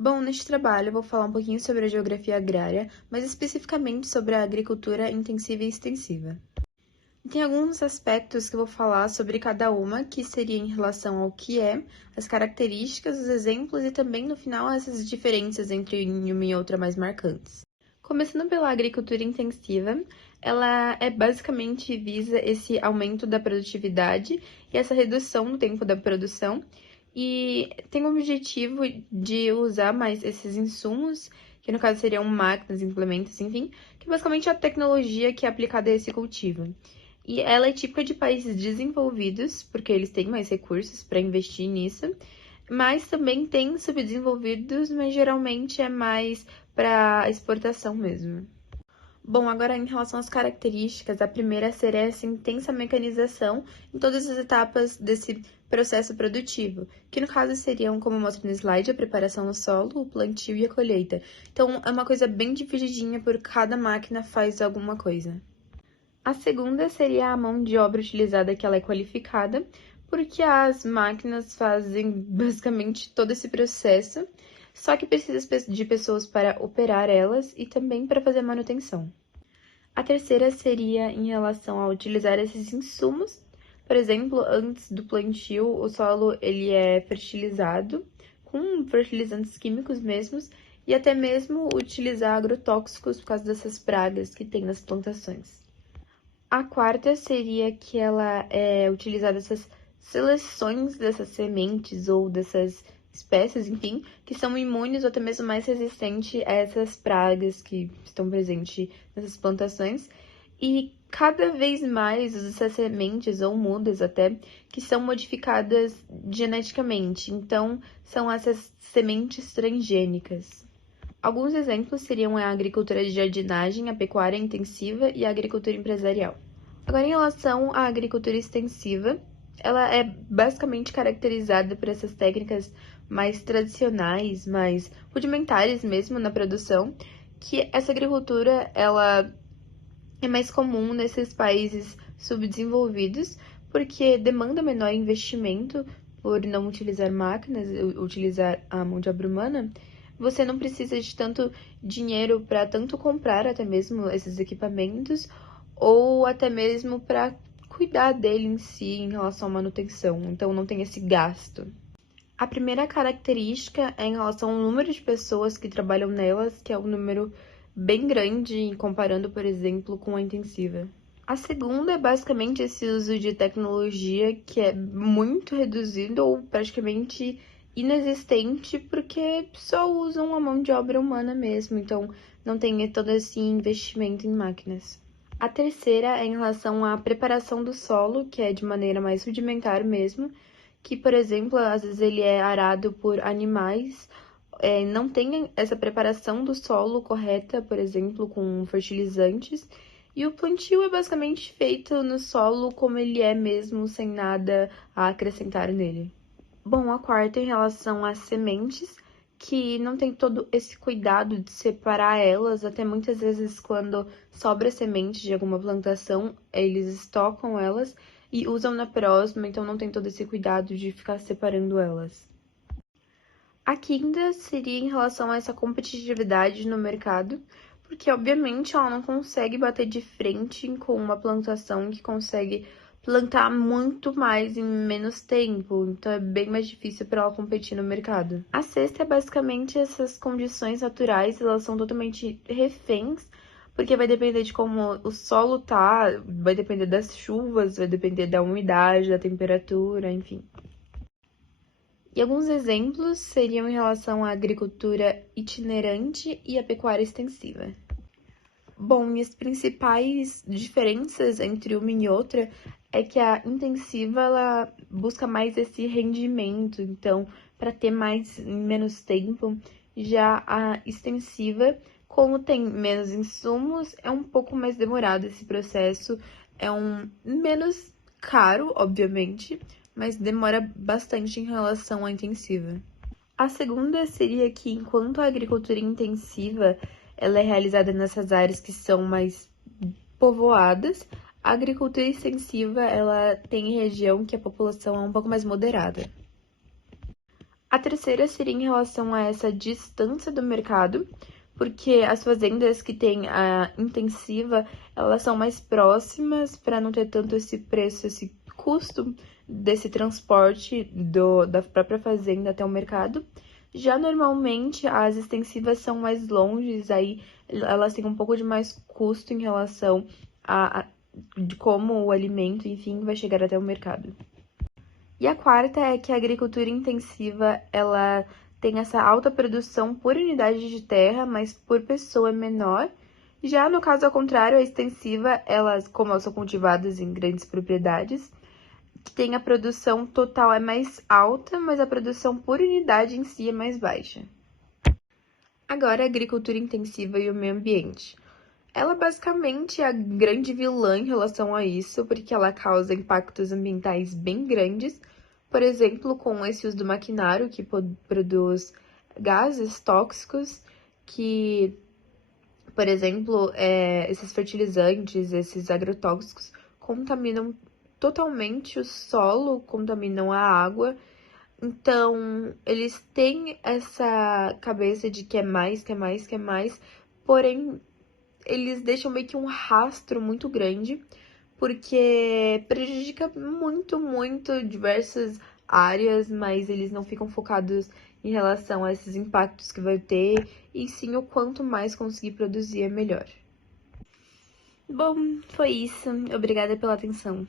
Bom, neste trabalho eu vou falar um pouquinho sobre a geografia agrária, mas especificamente sobre a agricultura intensiva e extensiva. Tem alguns aspectos que eu vou falar sobre cada uma, que seria em relação ao que é, as características, os exemplos e também, no final, essas diferenças entre uma e outra mais marcantes. Começando pela agricultura intensiva, ela basicamente visa esse aumento da produtividade e essa redução no tempo da produção, e tem o objetivo de usar mais esses insumos, que no caso seriam máquinas, implementos, enfim, que basicamente é a tecnologia que é aplicada a esse cultivo. E ela é típica de países desenvolvidos, porque eles têm mais recursos para investir nisso, mas também tem subdesenvolvidos, mas geralmente é mais para exportação mesmo. Bom, agora em relação às características, a primeira seria essa intensa mecanização em todas as etapas desse processo produtivo, que no caso seriam, como mostra no slide, a preparação do solo, o plantio e a colheita. Então, é uma coisa bem divididinha, por cada máquina faz alguma coisa. A segunda seria a mão de obra utilizada, que ela é qualificada, porque as máquinas fazem basicamente todo esse processo, só que precisa de pessoas para operar elas e também para fazer a manutenção. A terceira seria em relação a utilizar esses insumos. Por exemplo, antes do plantio, o solo ele é fertilizado com fertilizantes químicos mesmos e até mesmo utilizar agrotóxicos por causa dessas pragas que tem nas plantações. A quarta seria que ela é utilizada essas seleções dessas sementes ou dessas espécies, enfim, que são imunes ou até mesmo mais resistentes a essas pragas que estão presentes nessas plantações. E cada vez mais essas sementes ou mudas até que são modificadas geneticamente. Então, são essas sementes transgênicas. Alguns exemplos seriam a agricultura de jardinagem, a pecuária intensiva e a agricultura empresarial. Agora, em relação à agricultura extensiva, ela é basicamente caracterizada por essas técnicas mais tradicionais, mais rudimentares mesmo na produção, que essa agricultura ela é mais comum nesses países subdesenvolvidos, porque demanda menor investimento por não utilizar máquinas, utilizar a mão de obra humana. Você não precisa de tanto dinheiro para tanto comprar até mesmo esses equipamentos, ou até mesmo para cuidar dele em si em relação à manutenção. Então não tem esse gasto. A primeira característica é em relação ao número de pessoas que trabalham nelas, que é um número bem grande, comparando, por exemplo, com a intensiva. A segunda é basicamente esse uso de tecnologia, que é muito reduzido ou praticamente inexistente, porque só usam a mão de obra humana mesmo, então não tem todo esse investimento em máquinas. A terceira é em relação à preparação do solo, que é de maneira mais rudimentar mesmo, que, por exemplo, às vezes ele é arado por animais, não tem essa preparação do solo correta, por exemplo, com fertilizantes, e o plantio é basicamente feito no solo como ele é mesmo, sem nada a acrescentar nele. Bom, a quarta em relação às sementes, que não tem todo esse cuidado de separar elas, até muitas vezes quando sobra semente de alguma plantação, eles estocam elas e usam na próxima, então não tem todo esse cuidado de ficar separando elas. A quinta seria em relação a essa competitividade no mercado, porque obviamente ela não consegue bater de frente com uma plantação que consegue plantar muito mais em menos tempo, então é bem mais difícil para ela competir no mercado. A sexta é basicamente essas condições naturais, elas são totalmente reféns, porque vai depender de como o solo tá, vai depender das chuvas, vai depender da umidade, da temperatura, enfim. E alguns exemplos seriam em relação à agricultura itinerante e à pecuária extensiva. Bom, e as principais diferenças entre uma e outra é que a intensiva ela busca mais esse rendimento, então, para ter mais em menos tempo. Já a extensiva, como tem menos insumos, é um pouco mais demorado esse processo, é menos caro, obviamente, mas demora bastante em relação à intensiva. A segunda seria que, enquanto a agricultura intensiva ela é realizada nessas áreas que são mais povoadas, a agricultura extensiva ela tem região que a população é um pouco mais moderada. A terceira seria em relação a essa distância do mercado, porque as fazendas que têm a intensiva, elas são mais próximas para não ter tanto esse preço, esse custo desse transporte da própria fazenda até o mercado. Já normalmente as extensivas são mais longes, aí elas têm um pouco de mais custo em relação de como o alimento, enfim, vai chegar até o mercado. E a quarta é que a agricultura intensiva, ela tem essa alta produção por unidade de terra, mas por pessoa menor. Já no caso ao contrário, a extensiva, como elas são cultivadas em grandes propriedades, que tem a produção total é mais alta, mas a produção por unidade em si é mais baixa. Agora, a agricultura intensiva e o meio ambiente. Ela basicamente é a grande vilã em relação a isso, porque ela causa impactos ambientais bem grandes, por exemplo, com esse uso do maquinário que produz gases tóxicos, que, por exemplo, esses fertilizantes, esses agrotóxicos, contaminam totalmente o solo, contaminam a água. Então, eles têm essa cabeça de que é mais, que é mais, que é mais, porém eles deixam meio que um rastro muito grande, porque prejudica muito, muito diversas áreas, mas eles não ficam focados em relação a esses impactos que vai ter, e sim o quanto mais conseguir produzir é melhor. Bom, foi isso. Obrigada pela atenção.